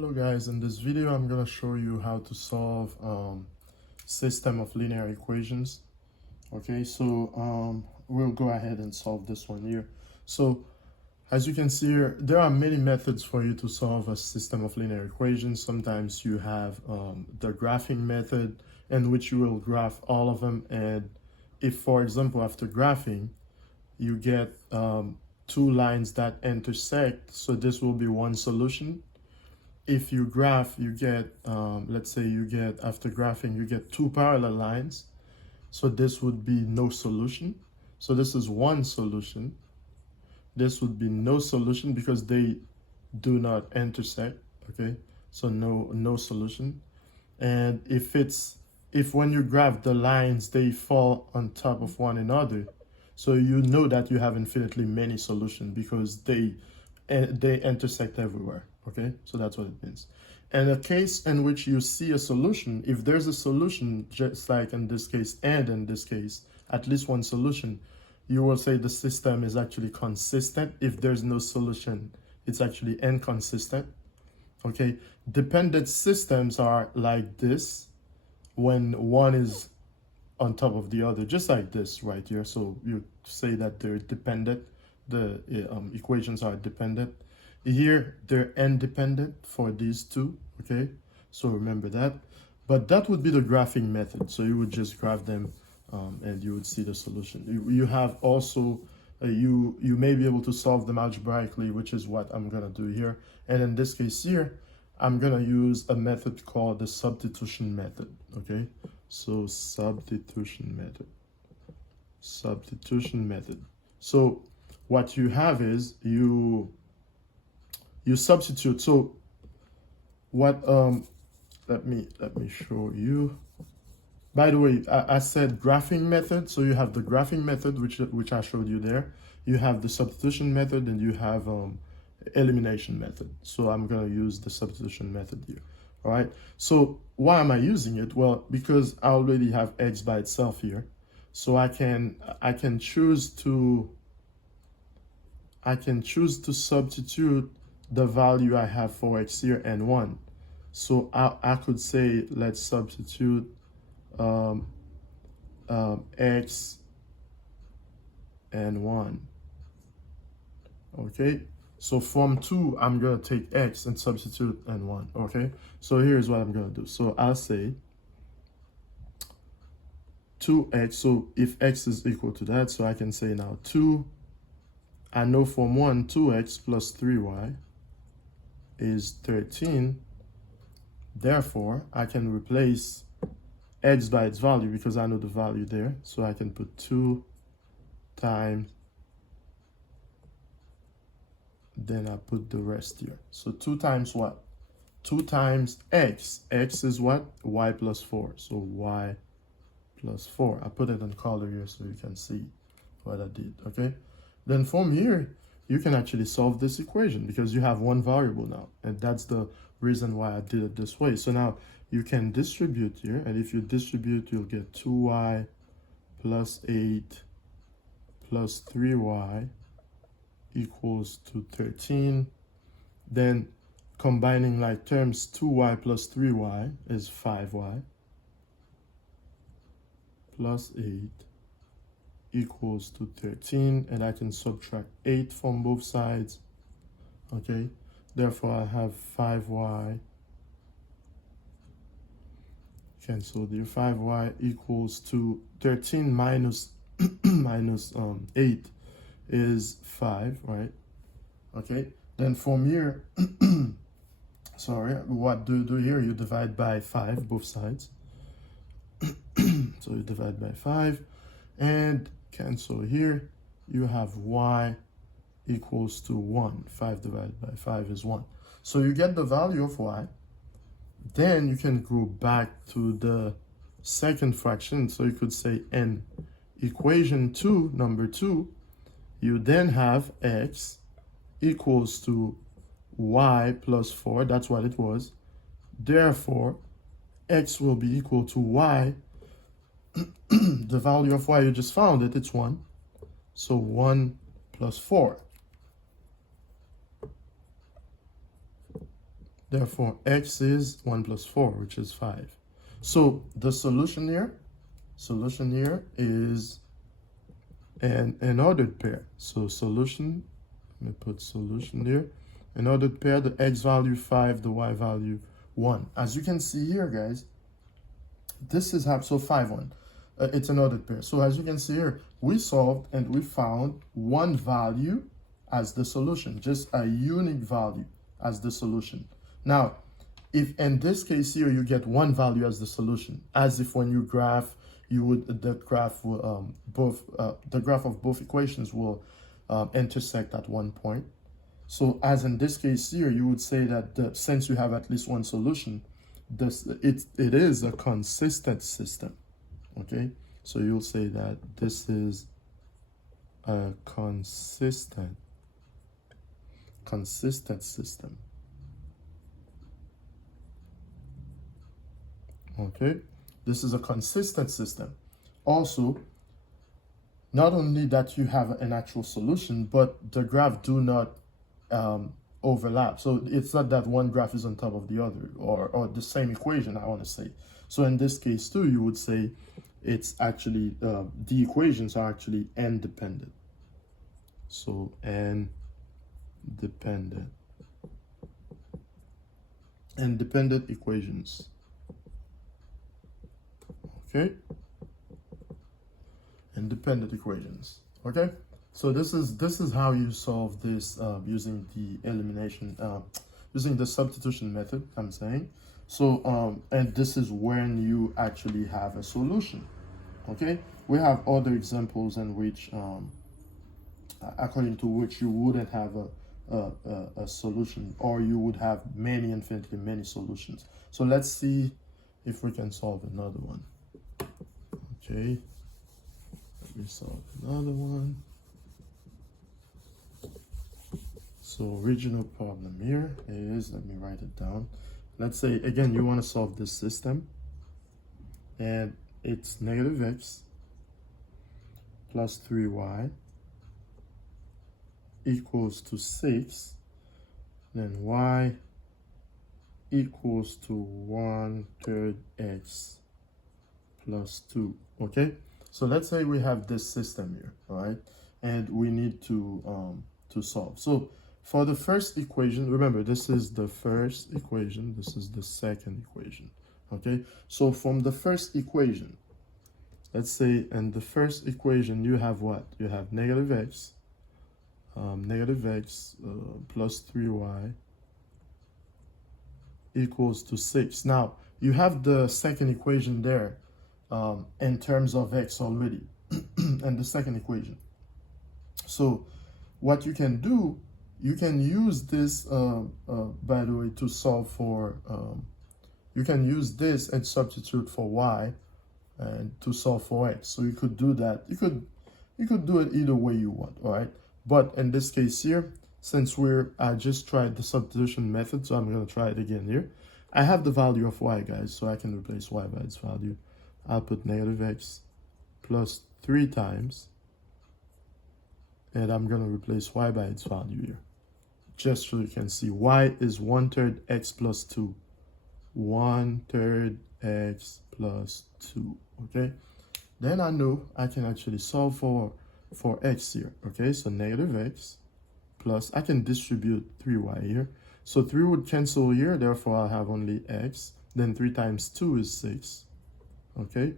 Hello guys, in this video I'm going to show you how to solve system of linear equations. Okay, so we'll go ahead and solve this one here. So as you can see here, there are many methods for you to solve a system of linear equations. Sometimes you have the graphing method, in which you will graph all of them, and if, for example, after graphing you get two lines that intersect, so this will be one solution. If you graph, you get, let's say you get, after graphing, you get two parallel lines. So this would be no solution. So this is one solution. This would be no solution because they do not intersect, okay? So no solution. And if when you graph the lines, they fall on top of one another, so you know that you have infinitely many solutions because they intersect everywhere. Okay, so that's what it means. And a case in which you see a solution, if there's a solution, just like in this case and in this case, at least one solution, you will say the system is actually consistent. If there's no solution, it's actually inconsistent. Okay, dependent systems are like this when one is on top of the other, just like this right here. So you say that they're dependent, the equations are dependent. Here they're independent for these two, okay? So remember that. But that would be the graphing method. So you would just graph them and you would see the solution. You have also, you may be able to solve them algebraically, which is what I'm gonna do here. And in this case here, I'm gonna use a method called the substitution method, okay? So substitution method. So what you have is you substitute. So what let me show you. By the way, I said graphing method, so you have the graphing method which I showed you there. You have the substitution method, and you have elimination method. So I'm going to use the substitution method here. All right, so why am I using it? Well, because I already have x by itself here, so I can choose to substitute the value I have for x here and 1. So I could say, let's substitute x and 1. Okay, so from 2, I'm going to take x and substitute and 1. Okay, so here's what I'm going to do. So I'll say 2x. So if x is equal to that, so I can say now 2, I know from 1, 2x plus 3y is 13. Therefore, I can replace x by its value because I know the value there. So I can put 2 times, then I put the rest here. So 2 times what? 2 times x. X is what? Y plus 4. So y plus 4. I put it in color here so you can see what I did, okay? Then from here, you can actually solve this equation because you have one variable now. And that's the reason why I did it this way. So now you can distribute here. And if you distribute, you'll get 2y plus 8 plus 3y equals to 13. Then combining like terms, 2y plus 3y is 5y plus 8 equals to 13, and I can subtract 8 from both sides. Okay, therefore I have 5y, cancel the 5y equals to 13 minus 8 is 5, right? Okay, then from here sorry, what do you do here? You divide by 5 both sides. So you divide by 5 and cancel here. You have y equals to 1. 5 divided by 5 is 1. So you get the value of y. Then you can go back to the second fraction. So you could say in equation 2, number 2, you then have x equals to y plus 4. That's what it was. Therefore, x will be equal to y. The value of y, you just found it, it's 1. So 1 plus 4. Therefore, x is 1 plus 4, which is 5. So the solution here is an ordered pair. So solution, let me put solution there. An ordered pair, the x value 5, the y value 1. As you can see here, guys, this is so 5, 1. It's an ordered pair. So as you can see here, we solved and we found one value as the solution, just a unique value as the solution. Now, if in this case here, you get one value as the solution, as if when you graph, the graph will, the graph of both equations will intersect at one point. So as in this case here, you would say that since you have at least one solution, it is a consistent system, okay? So you'll say that this is a consistent system. Okay, this is a consistent system. Also, not only that you have an actual solution, but the graph do not overlap. So it's not that one graph is on top of the other, or the same equation, I want to say. So in this case too, you would say it's actually, the equations are actually independent. So independent equations. Okay, independent equations. Okay, so this is how you solve this using the elimination, using the substitution method, I'm saying. So and this is when you actually have a solution. Okay, we have other examples in which according to which you wouldn't have a solution, or you would have infinitely many solutions. So let's see if we can solve another one. Okay, let me solve another one. So original problem here is, let me write it down. Let's say, again, you want to solve this system, and it's negative x plus 3y equals to 6, then y equals to 1/3 x plus 2. Okay, so let's say we have this system here, all right, and we need to solve. So for the first equation, remember, this is the first equation, this is the second equation. Okay, so from the first equation, let's say in the first equation you have what? You have negative x plus 3y equals to 6. Now you have the second equation there in terms of x already and the second equation. So what you can do, you can use this by the way, to solve for you can use this and substitute for y and to solve for x. So you could do that. You could do it either way you want, all right? But in this case here, since I just tried the substitution method, so I'm going to try it again here. I have the value of y, guys, so I can replace y by its value. I'll put negative x plus 3 times, and I'm going to replace y by its value here. Just so you can see, y is 1/3 x plus 2. 1/3 x plus 2, okay? Then I know I can actually solve for x here, okay? So negative x plus, I can distribute 3y here. So 3 would cancel here, therefore I'll have only x. Then 3 times 2 is 6, okay?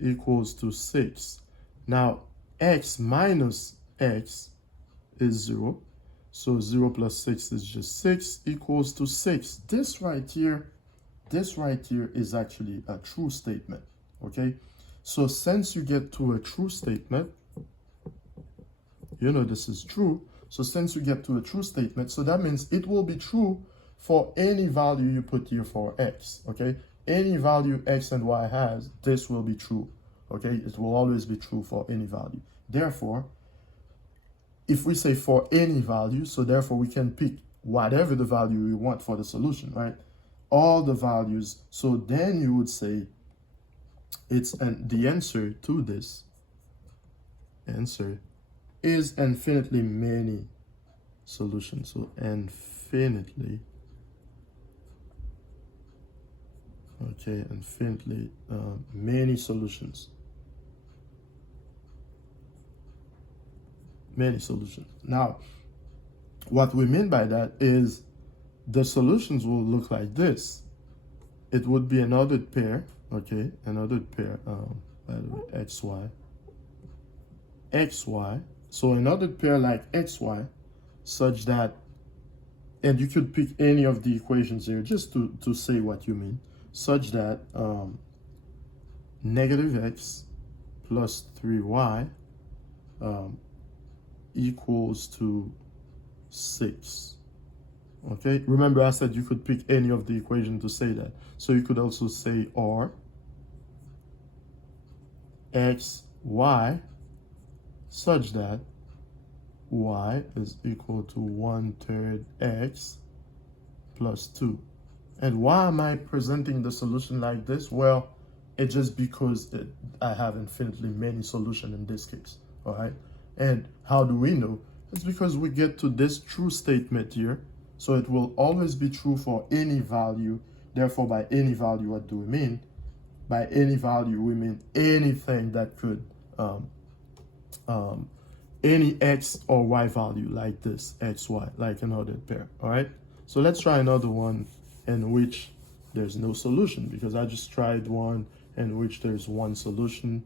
Equals to 6. Now, x minus x is 0. So 0 plus 6 is just 6, equals to 6. This right here is actually a true statement, okay? So since you get to a true statement, you know this is true. So since you get to a true statement, so that means it will be true for any value you put here for x, okay? Any value x and y has, this will be true, okay? It will always be true for any value. Therefore, if we say for any value, so therefore we can pick whatever the value we want for the solution, right? All the values. So then you would say the answer to this answer is infinitely many solutions. So infinitely okay, infinitely many solutions. Many solutions. Now, what we mean by that is the solutions will look like this. It would be an ordered pair, okay, an ordered pair, by the way, xy, xy. So an ordered pair like xy, such that, and you could pick any of the equations here just to say what you mean, such that negative x plus 3y equals to 6. Okay, remember I said you could pick any of the equation to say that. So you could also say r x y such that y is equal to 1/3 x plus 2. And why am I presenting the solution like this? Well, it's just because I have infinitely many solutions in this case, all right? And how do we know? It's because we get to this true statement here. So it will always be true for any value. Therefore, by any value, what do we mean? By any value, we mean anything that could, any x or y value like this, x, y, like an ordered pair, all right? So let's try another one in which there's no solution, because I just tried one in which there's one solution.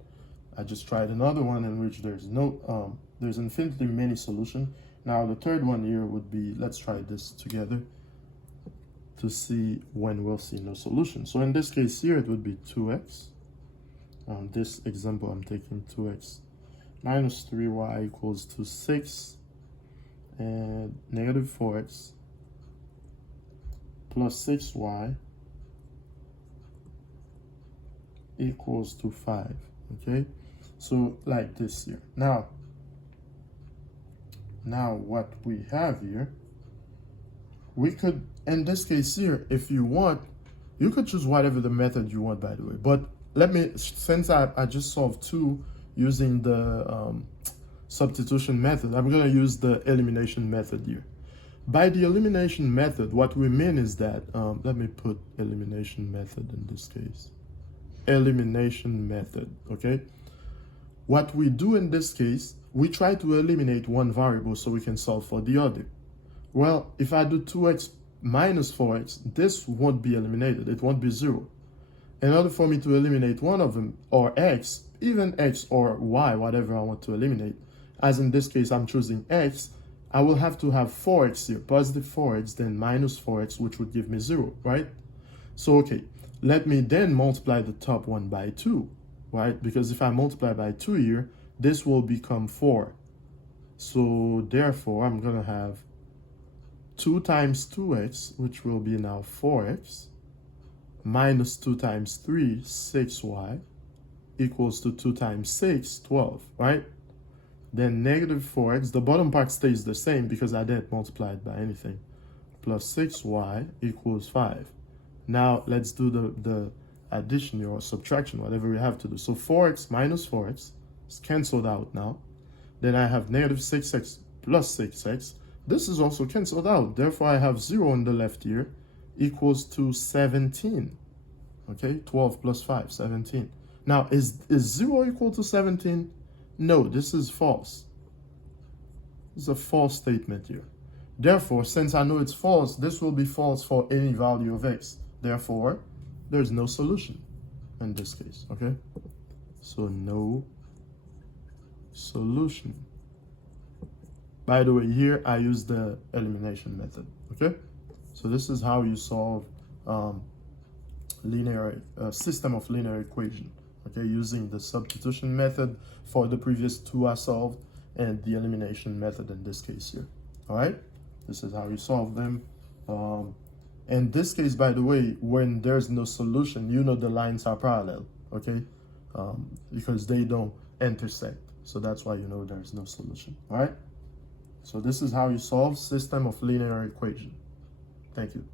I just tried another one in which there's no, there's infinitely many solutions. Now the third one here would be, let's try this together to see when we'll see no solution. So in this case here, it would be 2x. This example, I'm taking 2x minus 3y equals to 6, and negative 4x plus 6y equals to 5, okay? So like this here. Now what we have here, we could, in this case here, if you want, you could choose whatever the method you want, by the way. But let me, since I just solved 2 using the substitution method, I'm going to use the elimination method here. By the elimination method, what we mean is that, let me put elimination method in this case. Elimination method, okay? What we do in this case, we try to eliminate one variable so we can solve for the other. Well, if I do 2x minus 4x, this won't be eliminated. It won't be 0. In order for me to eliminate one of them, or x, even x or y, whatever I want to eliminate, as in this case I'm choosing x, I will have to have 4x here, positive 4x, then minus 4x, which would give me 0, right? So, okay, let me then multiply the top one by 2, right? Because if I multiply by 2 here, this will become 4. So therefore, I'm going to have 2 times 2x, which will be now 4x, minus 2 times 3, 6y, equals to 2 times 6, 12, right? Then negative 4x, the bottom part stays the same because I didn't multiply it by anything, plus 6y equals 5. Now let's do the addition or subtraction, whatever we have to do. So 4x minus 4x is canceled out now. Then I have negative 6x plus 6x. This is also canceled out. Therefore, I have 0 on the left here equals to 17. Okay, 12 plus 5, 17. Now, is 0 equal to 17? No, this is false. This is a false statement here. Therefore, since I know it's false, this will be false for any value of x. Therefore, there's no solution in this case, okay? So no solution. By the way, here I use the elimination method, okay? So this is how you solve system of linear equation, okay? Using the substitution method for the previous 2 I solved and the elimination method in this case here, all right? This is how you solve them. In this case, by the way, when there's no solution, you know the lines are parallel, okay? Because they don't intersect. So that's why you know there's no solution, all right? So this is how you solve system of linear equation. Thank you.